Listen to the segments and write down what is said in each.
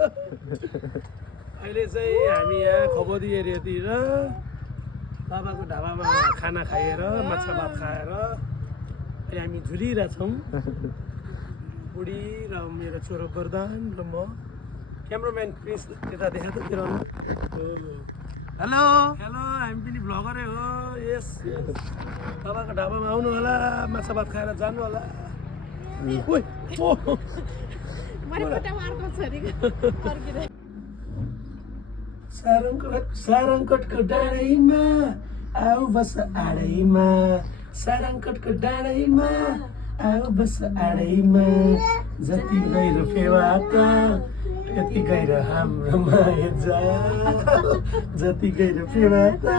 अहिले चाहिँ हामी यहाँ खबोदी एरियातिर बाबाको ढाबामा खाना खाएर माछा भात खाएर अहिले हामी झुलिरहेछौँ। बुढी र मेरो छोरो वरदान र म। क्यामराम्यान क्रिस यता देखाएको थियो। हेलो हेलो, हामी पनि भ्लगरै हो। यस बाबाको ढाबामा आउनु होला, माछा भात खाएर जानु होला। सारङकोटको डाँडैमा आऊ बस आडैमा, सारङकोटको डाँडैमा आऊ बस आडैमा, जति गहिरो फेवाता यति गहिरो हाम्रो माया जाल, जति गहिरो फेवाता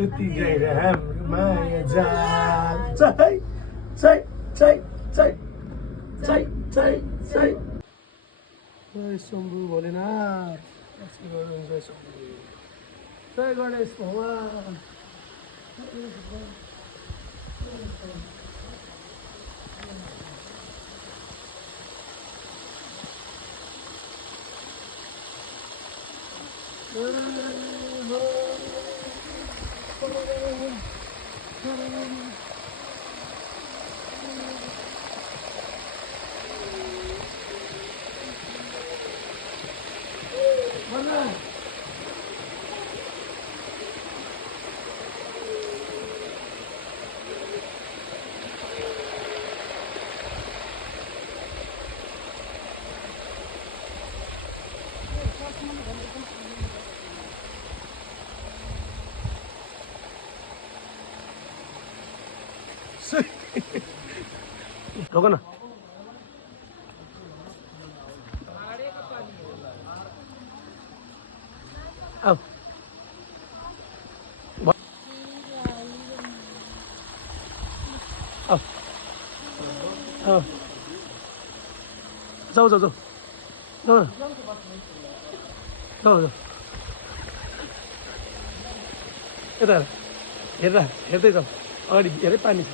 यति गहिरो हाम्रो माया जाल। जय जय जय जय जय जय जय जय शम्भु भोलेनाथ, जय शम्भु, जय गणेश भगवान। रोक न। अब जाऊ जाऊ जाऊ जाऊ जाऊ जाऊ यता हेर्दा हेर्दै जाऊ, अगाडि हेरै पानी छ।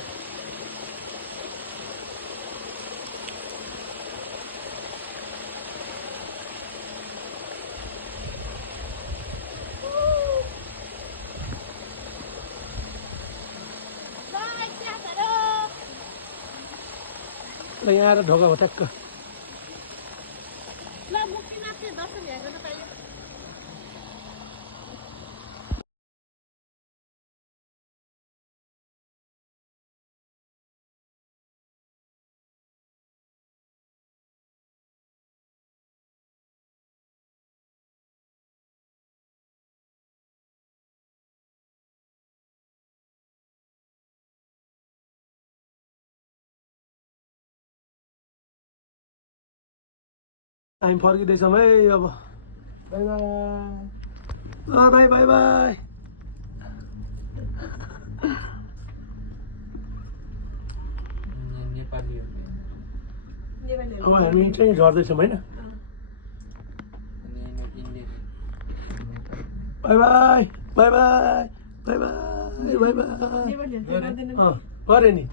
यहाँ आएर ढोका हो ट्याक्क। हामी फर्किँदैछौँ है अब। By by, by by by. अब हामी चाहिँ झर्दैछौँ होइन। By by by by by by by by. गऱ्यो नि,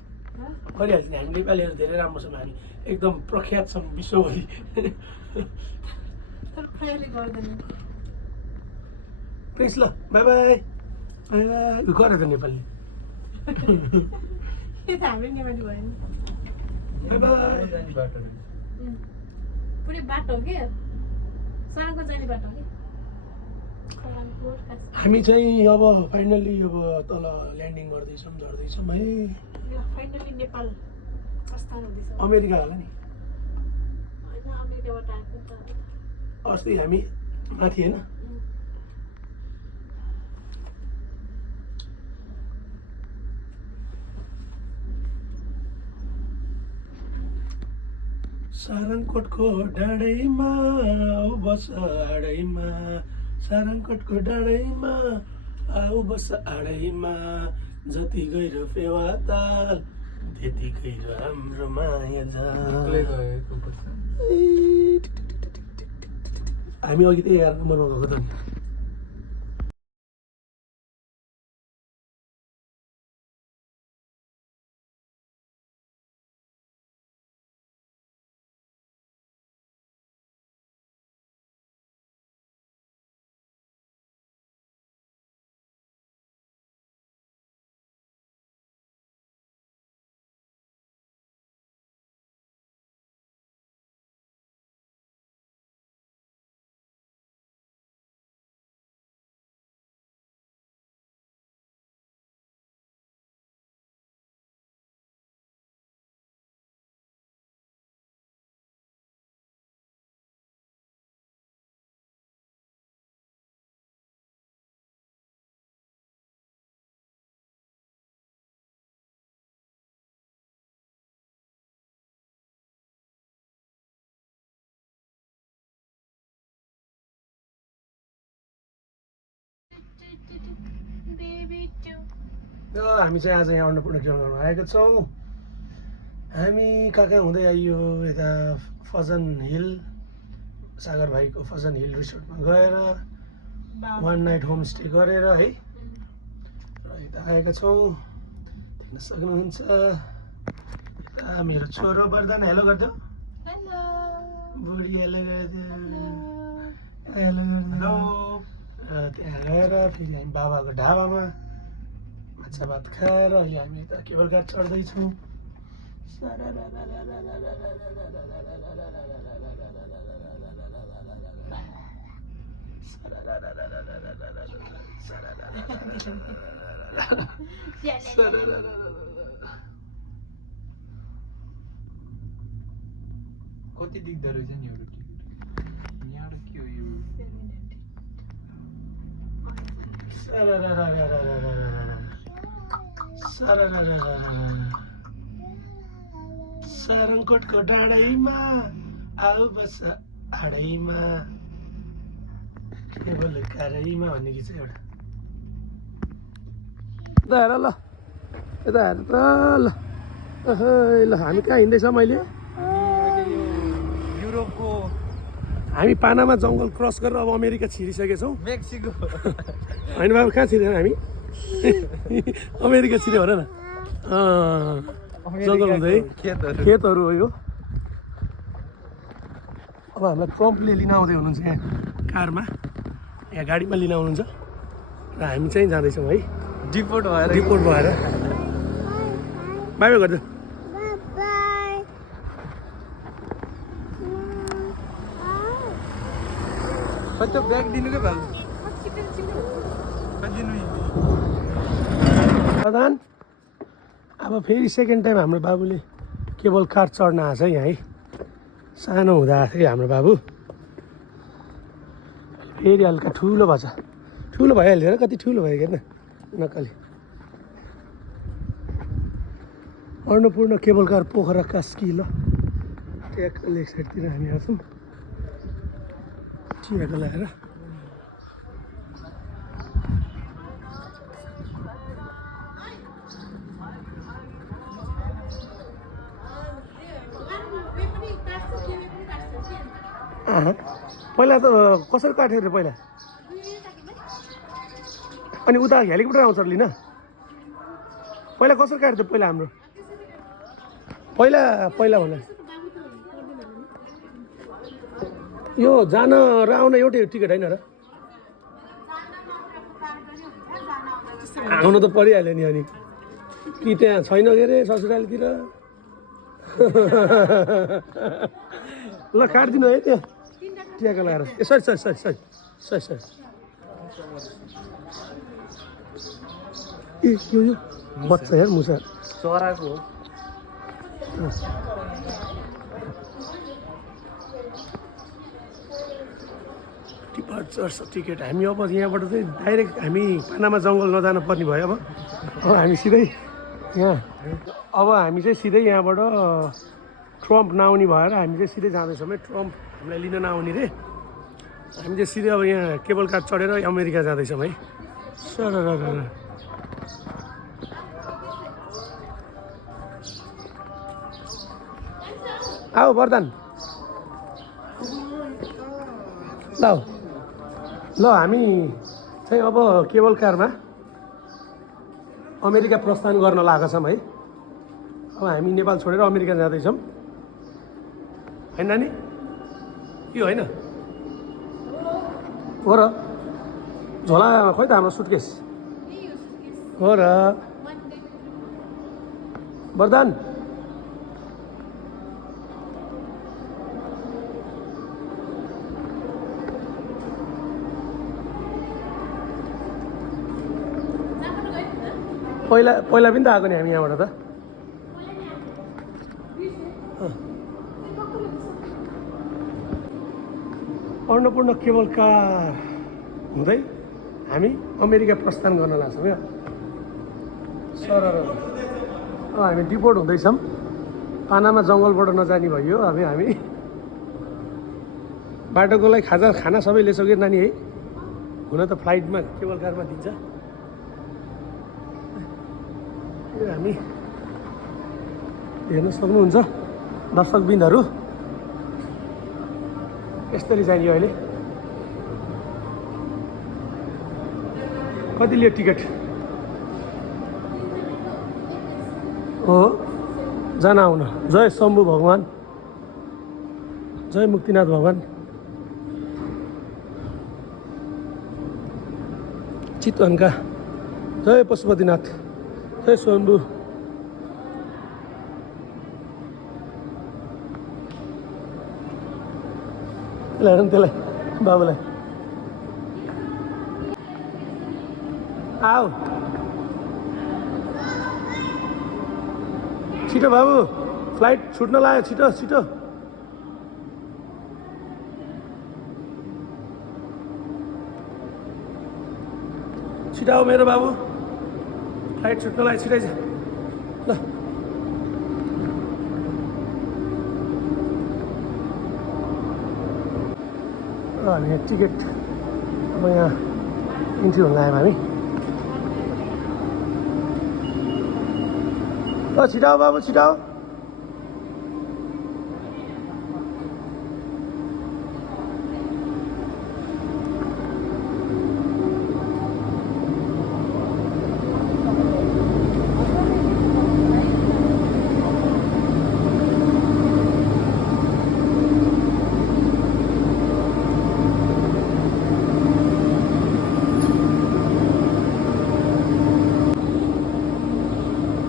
गरिहाल्छ नि। हामी नेपालीहरू धेरै राम्रो छौँ, हामी एकदम प्रख्यात छौँ विश्वभरि। प्लिज ल, बाई बाई बाई बाई। गऱ्यो त नेपाली। पुरै बाटो के सरको जाने बाटो के हामी चाहिँ अब फाइनल्ली अब तल ल्यान्डिङ गर्दैछौँ, झर्दैछौँ है। फाइनली नेपाल प्रस्थान हुँदैछ। अमेरिका होला नि। होइन, अमेरिकाबाट आएको त अस्ति हामी माथि होइन। सारङकोटको डाँडैमा आऊ बस आडैमा, सारङकोटको डाँडैमा आऊ बस आडैमा, जति गहिरो फेवा ताल त्यति गहिरो हाम्रो माया जाल। हामी अघि त्यही हेरेर मनाउनु गएको त नि। हामी चाहिँ आज यहाँ अन्नपूर्ण केवल घरमा आएका छौँ। हामी कहाँ कहाँ हुँदै आइयो यता फजन हिल सागर भाइको फजन हिल रिसोर्टमा गएर 1 नाइट होमस्टे गरेर है र यता आएका छौँ। देख्न सक्नुहुन्छ यता मेरो छोरो वरदान हेलो गरिदेऊ। बुढी हेलो गरिदेऊ। हेलो गरिदेऊ। त्यहाँ गएर फेरि हामी बाबाको ढाबामा माछा भात खाएर अहिले हामी यता केबल कार चढ्दैछौँ। कति देख्दो रहेछ नि एउटा टिकट यहाँबाट के हो यो सारङकोटको डाँडैमा आऊ बस हाडैमा केवल कारैमा भन्ने गीत छ एउटा। यता हेर ल यता हेर त ल ल हामी कहाँ हिँड्दैछौँ अहिले? युरोपको हामी पानामा जङ्गल क्रस गरेर अब अमेरिका छिरिसकेछौँ। मेक्सिको होइन बाबु कहाँ छिर्यो हामी? अमेरिका छिर्यो भन न। जङ्गल हुँदै खेतहरू हो यो। अब हामीलाई ट्रम्पले लिन आउँदै हुनुहुन्छ यहाँ कारमा, यहाँ गाडीमा लिन आउनुहुन्छ र हामी चाहिँ जाँदैछौँ है डिपोर्ट भएर रिपोर्ट भएर। बाई बाई गरिदियो। खै त ब्याग दिनु के भाउ दिनु प्रधान अब फेरि सेकेन्ड टाइम हाम्रो बाबुले केबल कार चढ्न आएको छ यहाँ है। सानो हुँदा आएको थियो हाम्रो बाबु, फेरि हल्का ठुलो भएछ। ठुलो भइहाल्यो र कति ठुलो भयो हेर्न नक्कली। अन्नपूर्ण केबल कार पोखरा कास्की ल ट्याक लेक साइडतिर हामी आउँछौँ टियाको लगाएर। पहिला त कसरी काट्यो अरे पहिला? अनि उता हेलिकप्टर आउँछ लिन। पहिला कसरी काट्थ्यो पहिला हाम्रो? पहिला पहिला भन्दा यो जान र आउन एउटै टिकट होइन र? आउनु त परिहाल्यो नि। अनि कि त्यहाँ छैन के अरे ससुरालीतिर? ल काटिदिनु है त्यो टिका लगाएर। ए sorry sorry sorry sorry sorry sorry. ए यो बच्चा यार मुसा चराको हो। डिपार्चर्स टिकट हामी अब यहाँबाट चाहिँ डाइरेक्ट हामी पानामा जङ्गल नजानु पर्ने भयो। अब हामी सिधै यहाँ हामी चाहिँ सिधै यहाँबाट ट्रम्प नआउने भएर हामी चाहिँ सिधै जाँदैछौँ है। ट्रम्प हामीलाई लिन नआउने रे। हामी चाहिँ सिधै अब यहाँ केबल कार चढेर अमेरिका जाँदैछौँ है। सर आऊ वरदान ल हामी चाहिँ अब केबल कारमा अमेरिका प्रस्थान गर्न लागेका छौँ है। अब हामी नेपाल छोडेर अमेरिका जाँदैछौँ होइन नानी? यो होइन हो र? झोला खोइ त हाम्रो सुटकेस हो र? वरदान पहिला पनि त आएको नि हामी यहाँबाट त। अन्नपूर्ण केबल कार हुँदै हामी अमेरिका प्रस्थान गर्न लाग्छौँ क्या सर। हामी डिपोर्ट हुँदैछौँ। पानामा जङ्गलबाट नजाने भयो। अब हामी बाटोको लागि खाना सबै लिइसक्यो नानी है। हुन त फ्लाइटमा केबल कारमा दिन्छ। यो हामी हेर्न सक्नुहुन्छ दर्शकबिन्दहरू यसरी जाने अहिले कति लियो टिकट हो जान आउन जय शम्भु भगवान् जय मुक्तिनाथ भगवान् चितवनका जय पशुपतिनाथ जय शम्भु त्यसलाई हेर त्यसलाई बाबुलाई आऊ छिटो बाबु फ्लाइट छुट्न लाग्यो छिटो छिटो छिटो आऊ मेरो बाबु फ्लाइट छुट्न लाग्यो छिटै छ ल हामी टिकट अब यहाँ इन्ट्री हुन लाग्यौँ हामी छिटो आऊ बाबु छिटो आऊ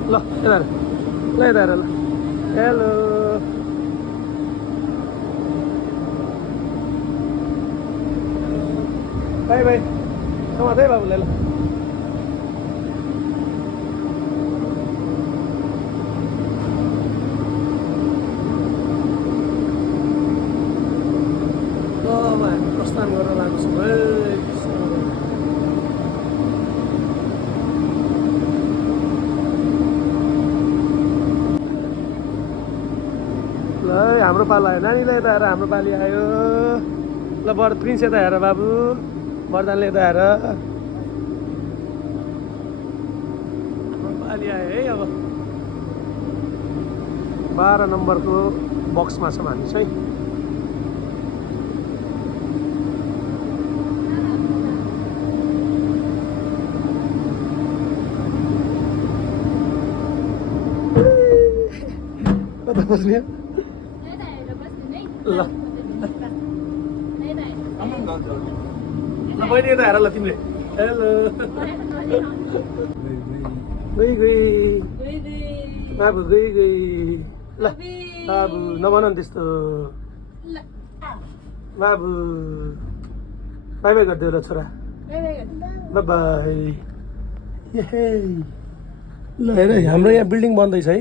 ल यता ल यता ल हेलो बाई बाई समातै बाबुलाई ल हामी प्रस्थान गर्न लागेको छौँ है हाम्रो पालो आयो नानीलाई यता हेर हाम्रो पाली आयो ल प्रिन्स यता हेर बाबु वरदानले यता हेर हाम्रो पाली आयो है अब 12 नम्बरको बक्समा छौँ हामी चाहिँ कता बस्ने ल बहिनी यता हेर ल तिमीले हेलो गई गई बाबु गई गई ल बाबु नभन नि त्यस्तो बाबु बाई बाई गरिदेऊ ल छोरा बाई बाई ल हेर हाम्रो यहाँ बिल्डिङ बन्दैछ है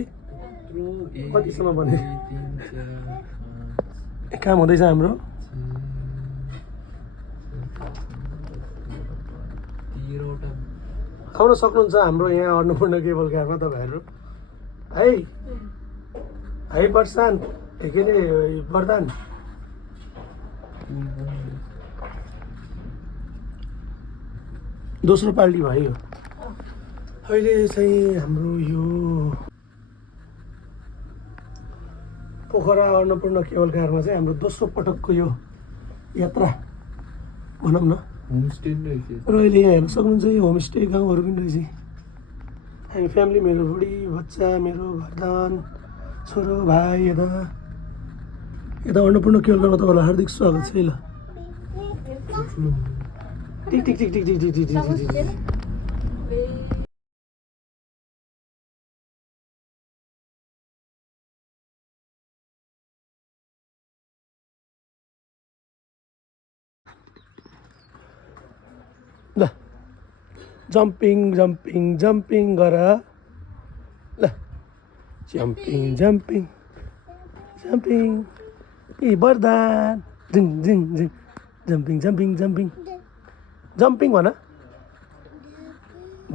कतिसम्म बन्यो काम हुँदैछ हाम्रो आउन सक्नुहुन्छ हाम्रो यहाँ अन्नपूर्ण केबल कारमा तपाईँहरू है है प्रशान्त के अरे वरदान दोस्रो पार्टी भयो अहिले चाहिँ हाम्रो यो पोखरा अन्नपूर्ण केबल कारमा चाहिँ हाम्रो दोस्रो पटकको यो यात्रा भनौँ न होमस्टे रहेछ र अहिले यहाँ हेर्न सक्नुहुन्छ यो होमस्टे गाउँहरू पनि रहेछ हामी फ्यामिली मेरो बुढी बच्चा मेरो वरदान छोरो भाइ यता यता अन्नपूर्ण केबल कारमा तपाईँलाई हार्दिक स्वागत छ है ल टिक टिक टिक टिक टिक टिक टिक टिक टिक ल जम्पिङ जम्पिङ जम्पिङ गर ल जम्पिङ जम्पिङ जम्पिङ ए वरदान झिङ झिङ झिङ जम्पिङ जम्पिङ जम्पिङ जम्पिङ भन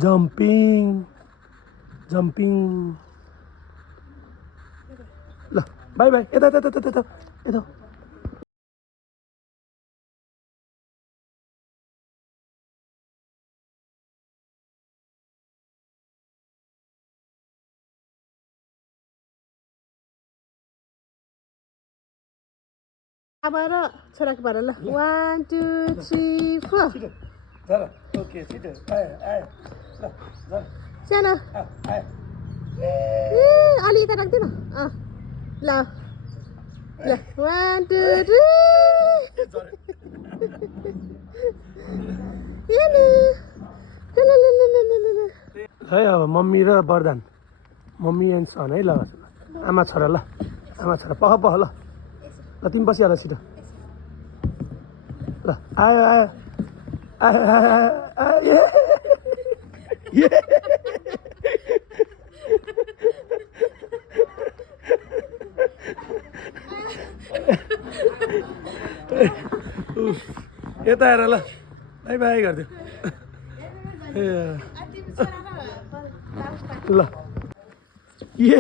जम्पिङ जम्पिङ ल बाई बाई यता यता यता यता यता अब र छोराको भएर ल 1 2 3 4 झर ओके छिटो आयो आयो ल झर सानो आयो अलि यता राख्दैन ल ल 1 2 3 है अब मम्मी र वरदान मम्मी एन्ड सन है ल आमा छोरा ल आमा छोरा पख पख ल ल तिमी बसिहाल छिटो ल आयो आयो आयो आयो यता आएर ल बाई बाई गरिदियो ल ए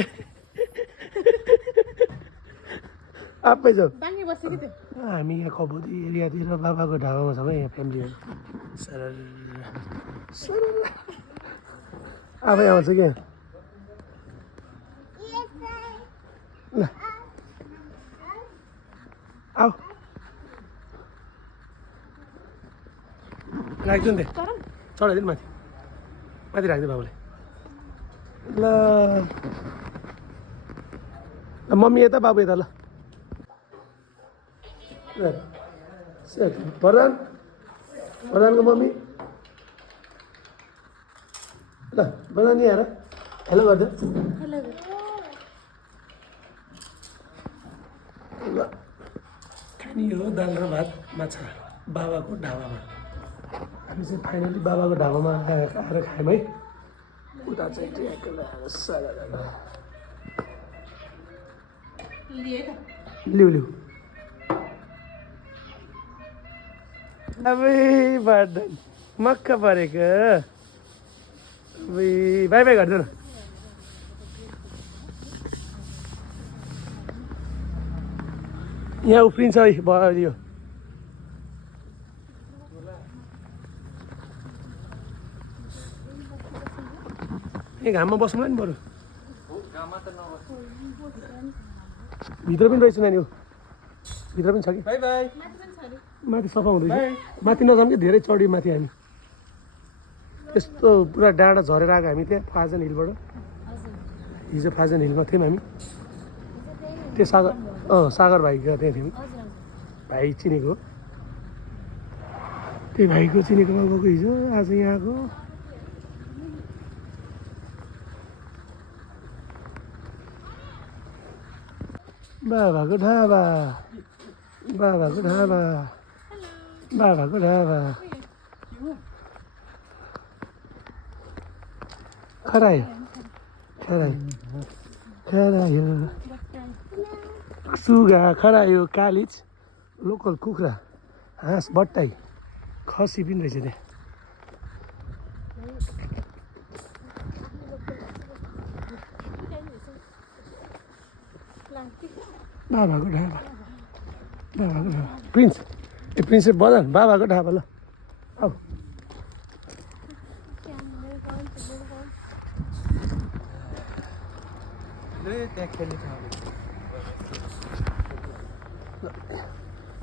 आफै जाऊ बाङ्गे बस्यो कि त्यो हामी यहाँ कबोदी एरियातिर बाबाको ढाबामा छौँ है यहाँ फ्यामिलीहरू सर आफै आउँछ क्या ल आऊ राख्छु नि त चढाइदिनु माथि माथि राखिदिनु बाबुले ल मम्मी यता बाबु यता ल वरदान वरदानको मम्मी ल वरदान नि आएर हेलो गरिदियो ल खाने हो दाल र भात माछा बाबाको ढाबामा हामी चाहिँ फाइनली बाबाको ढाबामा आएर खायौँ है उता चाहिँ लिउ लिउ अबे वर्धन मक्क परेको बाई बाई गरिदिनु न यहाँ उफ्रिन्छ है भयो ए घाममा बस्नुला नि बरु भित्र पनि रहेछ नानी हो भित्र पनि छ कि बाई बाई माथि सफा हुँदैछ माथि नजाउँ कि धेरै चढ्यो माथि हामी यस्तो पुरा डाँडा झरेर आएको हामी त्यहाँ फाजन हिलबाट हिजो फाजन हिलमा थियौँ हामी त्यो सागर भाइको त्यहाँ थियौँ भाइ चिनेको त्यही भाइको चिनेको गएको हिजो आज यहाँ आएको बाबाको ढाबा बाबाको ढाबा बाबाको ढाबा खरायो खरायो खरायो सुगा खरायो कालिज लोकल कुखुरा हाँस बट्टाई खसी पनि रहेछ त्यहाँ बाबाको ढाबा बाबाको ढाबा प्रिन्स ए प्रिन्स बदन बाबाको ढाबा ल आऊ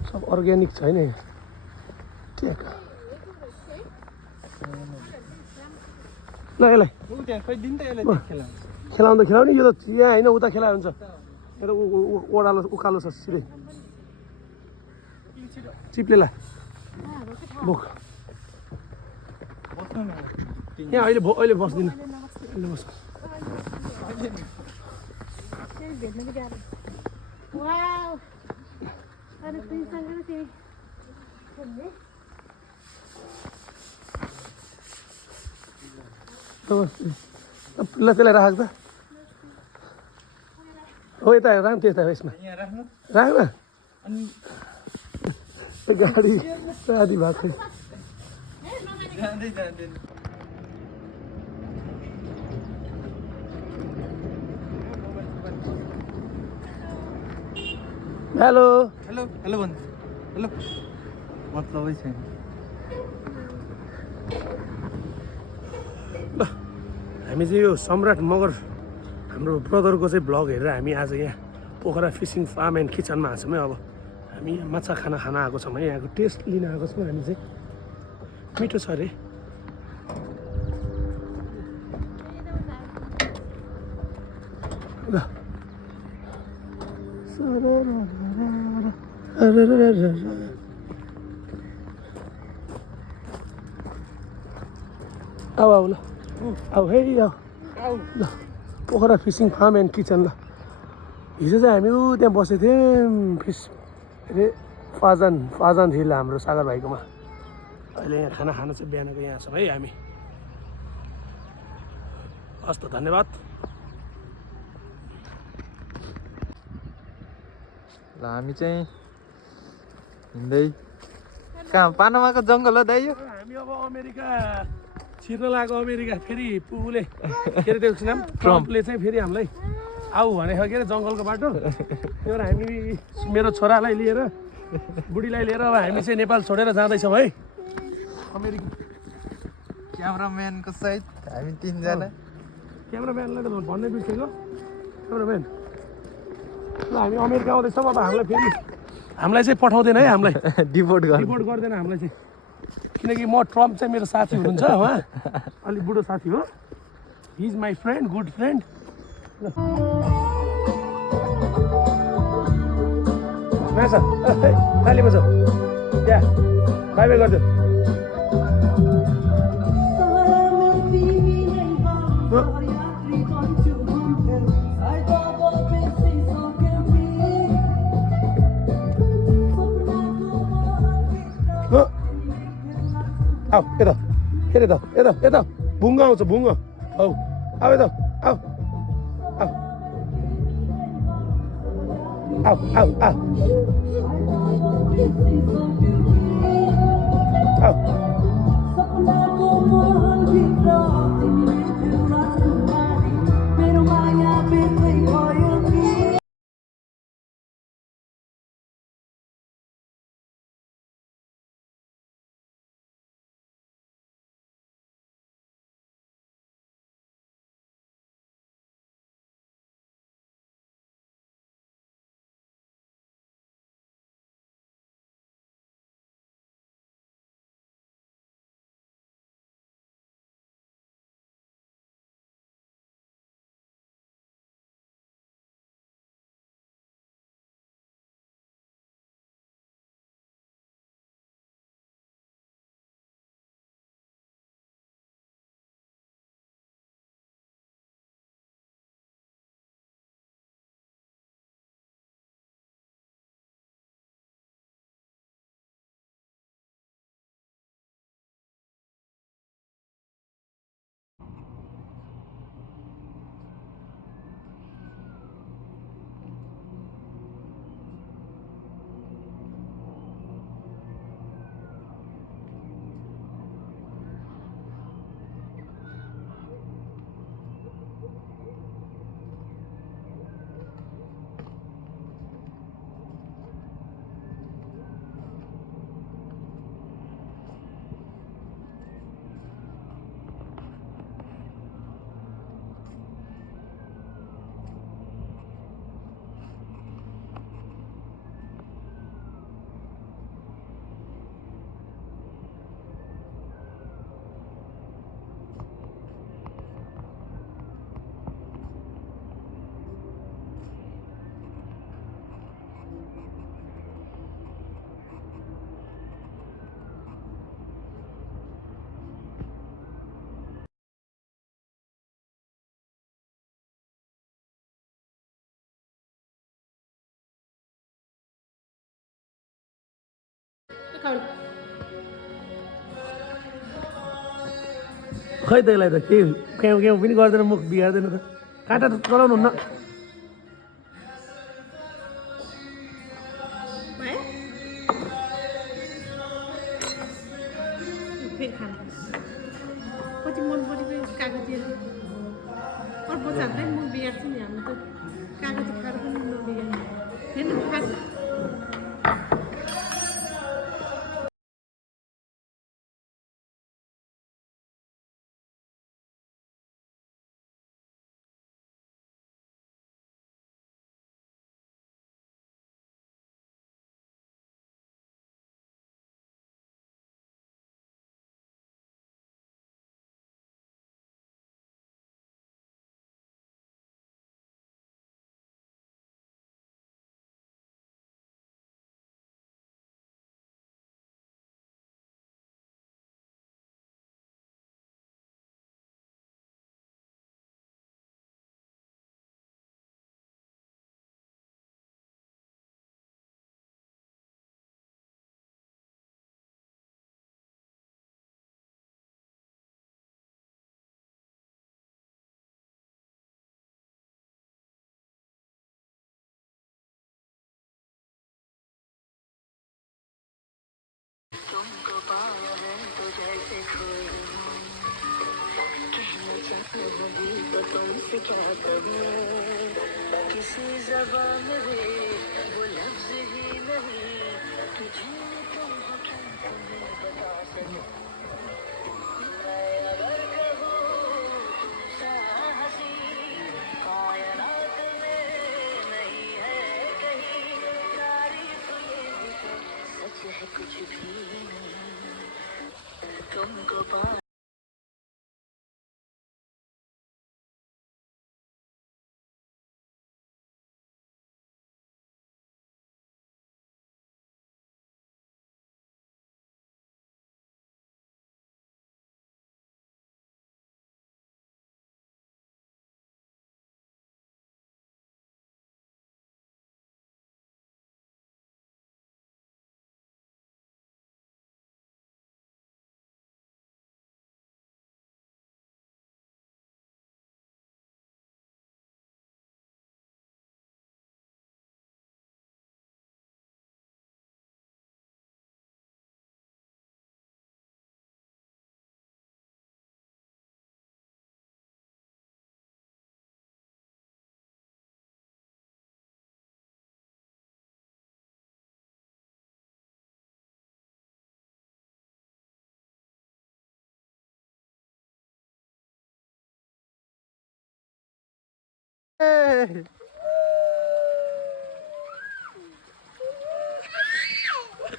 सब अर्ग्यानिक छैन यहाँ के ल यसलाई खेलाउँदा खेलाउने यो त यहाँ होइन उता खेला हुन्छ यो त ओह्रालो उकालो छ सिधै चिप्ले ला बोक यहाँ अहिले बस्दिनँ अहिले बस्छ ल त्यसलाई राख त हो यता राम त्यता यसमा राख्न गाडी सादी भएको हेलो हेलो हेलो भन्नु हेलो मतलबै छैन ल हामी चाहिँ यो सम्राट मगर हाम्रो ब्रदरको चाहिँ ब्लग हेरेर हामी आज यहाँ पोखरा फिसिङ फार्म एन्ड किचनमा हाँस्छौँ है अब हामी माछा खाना आएको छौँ है यहाँको टेस्ट लिन आएको छौँ हामी चाहिँ मिठो छ अरे ल आऊ आऊ ल आऊ है आऊ ल Pokhara fishing farm and kitchen ल हिजो चाहिँ हामी त्यहाँ बसेको थियौँ फिस के अरे फाजान हिल हाम्रो सागर भाइकोमा अहिले यहाँ खाना खान चाहिँ बिहानको यहाँ छौँ है हामी हस् त धन्यवाद ल हामी चाहिँ हिँड्दै कहाँ पानामाको जङ्गल हो दाइ यो हामी अब अमेरिका छिर्न लागेको अमेरिका फेरि पुगुले के अरे त्यसको नाम ट्रम्पले चाहिँ फेरि हामीलाई आऊ भनेको के अरे जङ्गलको बाटो त्यो भएर हामी मेरो छोरालाई लिएर बुढीलाई लिएर अब हामी चाहिँ नेपाल छोडेर जाँदैछौँ है अमेरिका क्यामराम्यानको सहित हामी तिनजना क्यामराम्यानलाई त भन्नै बिर्सेको क्यामराम्यान ल हामी अमेरिका आउँदैछौँ अब हामीलाई चाहिँ पठाउँदैन है हामीलाई डिपोर्ट रिपोर्ट गर्दैन हामीलाई चाहिँ किनकि म ट्रम्प चाहिँ मेरो साथी हुनुहुन्छ उहाँ अलिक बुढो साथी हो he is my friend good friend माछा खाली बजाऊ या बाई बाई गरिदियो आऊ यता फेरि यता भुङ्गा आउँछ भुङ्गा औ आऊ यता आऊ आऊ आऊ आऊ आऊ आऊ खै त्यसलाई त केही क्याउ क्याउ पनि गर्दैन मुख बिगार्दैन त काँटा त चलाउनु हुन्न कति मन परेको कागती अर्को जाँदै म बिगार्छु नि हाम्रो त कागती खाएर पनि म बिगार्छु क्या कहूँ किसी ज़बान में भी वो लफ्ज़ ही नहीं कि झूठ तुम हो क्या तुम्हें बता सकूँ मैं अगर कहूँ तुमसा हंसी कायनात में नहीं है कहीं तारीफ ये भी तो सच है कुछ भी नहीं तुमको पा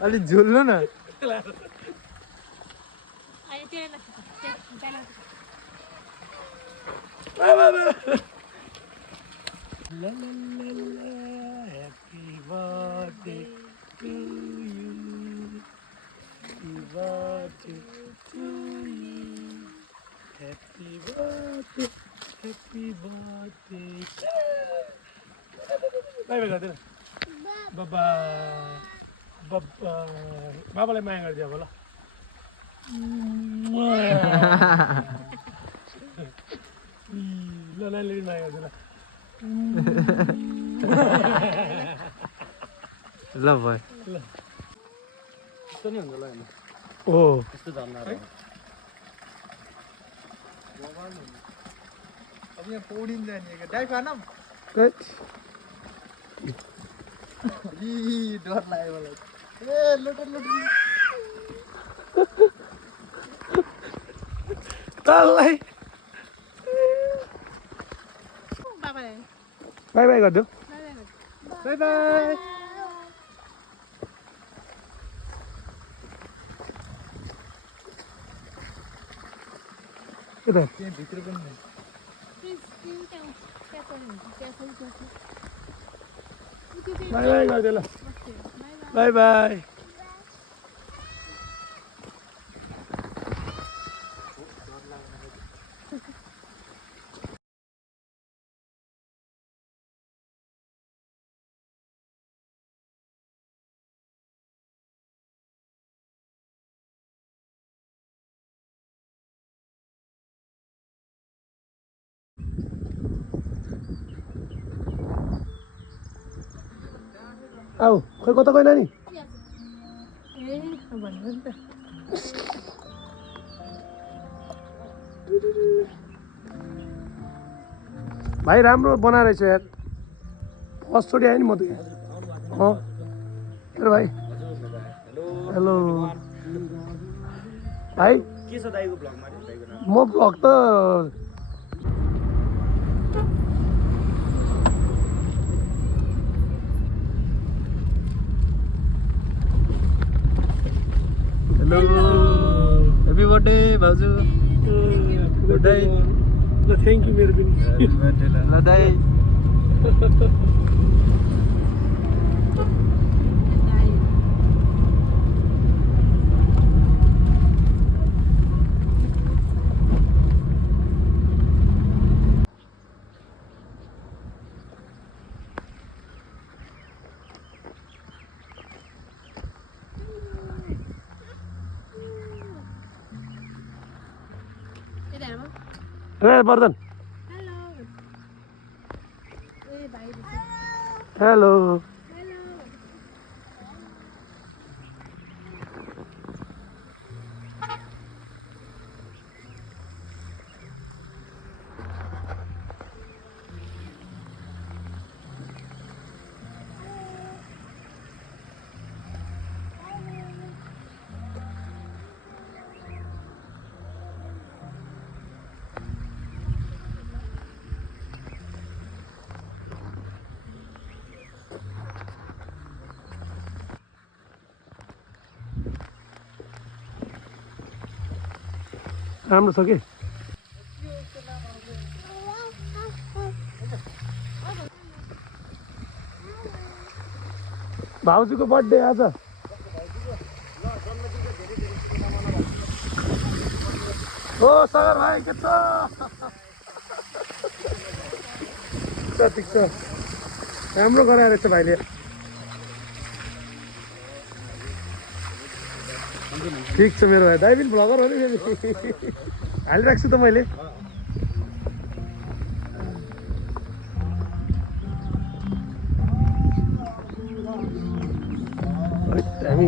अलि झुल्नु न La la la la, happy birthday to you. Happy birthday to you. Happy birthday, happy birthday. Bye bye गरिदिनु बाबा बाबा बाबालाई माया गरिदियो होला ल नानीले माया गरिदिनु ल भयो यस्तो नि हुन्छ ल होइन ओ यस्तो झर्ना अब यहाँ पौडिन्छ नि डाइ पानम इ डर लाग्यो मलाई ए लोटो लोटो तललाई बाबाले बाई बाई गरिदियो बाइ बाइ यता त्यहाँ भित्र पनि नहीं बाई बाई गरिदियो ल बाई बाई आऊ खोइ कता गएन नि भन्नु नि त भाइ राम्रो बनाएर रहेछ यार फर्स्टचोटि आएँ नि म त यहाँ हेलो भाइ हेलो भाइ के छ दाइको भ्लगमा दाइको नाम म भ्लग त हेलो ह्यापी बर्थडे भाउजू बधाई ल थ्याङ्क यू मेरो पनि ल दाइ ए वर्धन हेलो राम्रो छ कि भाउजूको बर्थडे आज हो सगर भाइ के छ ठिक छ राम्रो गराएर रहेछ भाइले ठिक छ मेरो भाइ दाइबिन भ्लगर हो नि हालिराख्छु त मैले हामी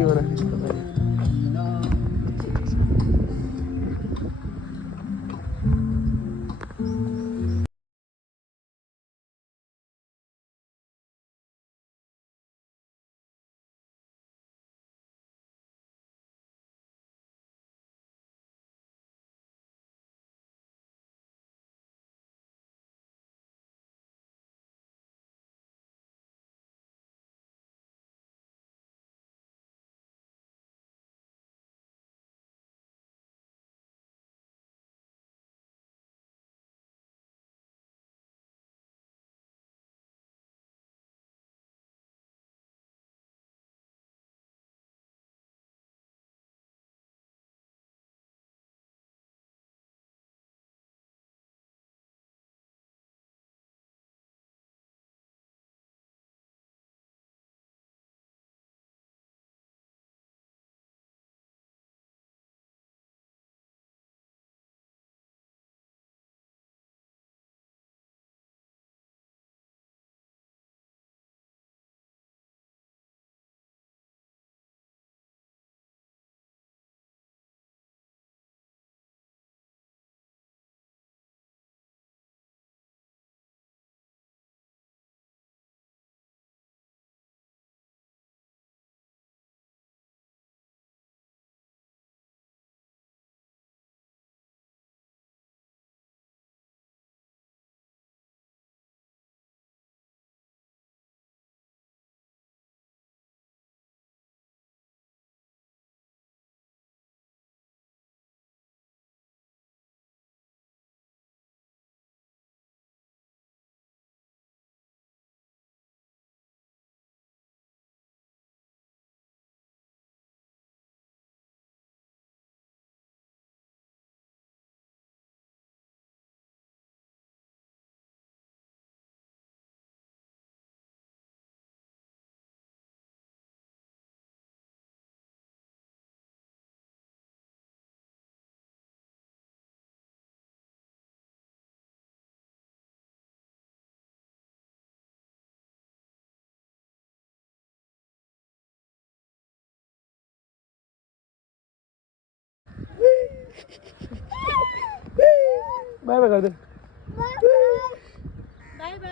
बाई बाई गरिदिनु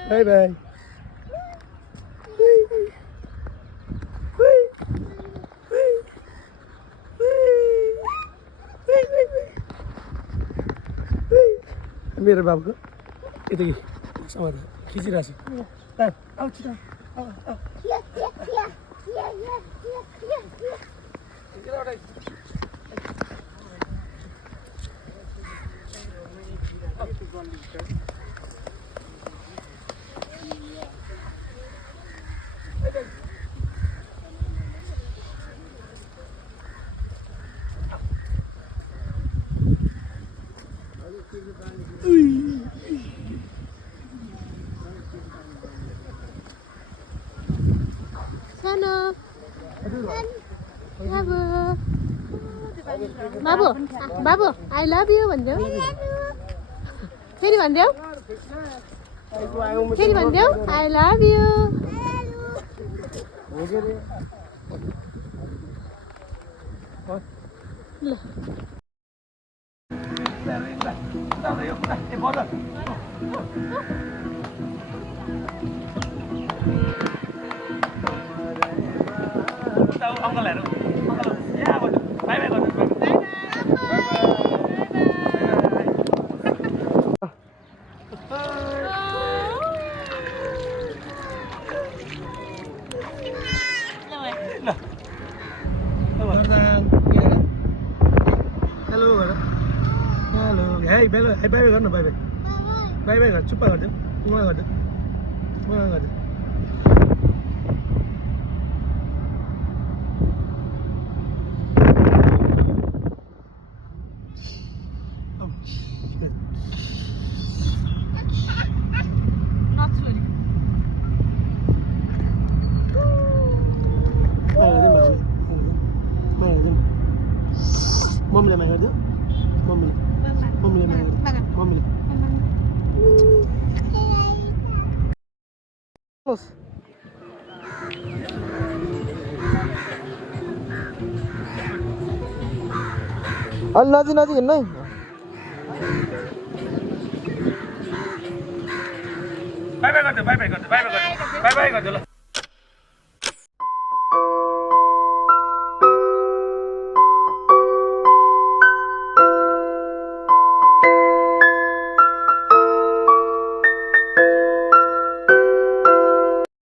बाई बाई मेरो बाबुको यता कि समाज खिचिरहेको छ आऊ छिटो Sana. Babu. Babu, I love you भनिदेऊ फेरि भनिदेऊ फेरि भनिदेऊ I love you ल अङ्कलहरू यहाँ बाई बाई गर्नु hello by by by by गर्नु बाई बाई बाई बाई गर्नु चुप्पा गरिदिउँ गरिदिउँ गरिदिउँ मम्मीले माया गरिदियो मम्मीले मम्मीले माया गरिदियो मम्मीले अलि नजिक नजिक हिँड्नु है बाई बाई गरिदियो बाई बाई गरिदियो बाई बाई गरिदियो बाई बाई गरिदियो ल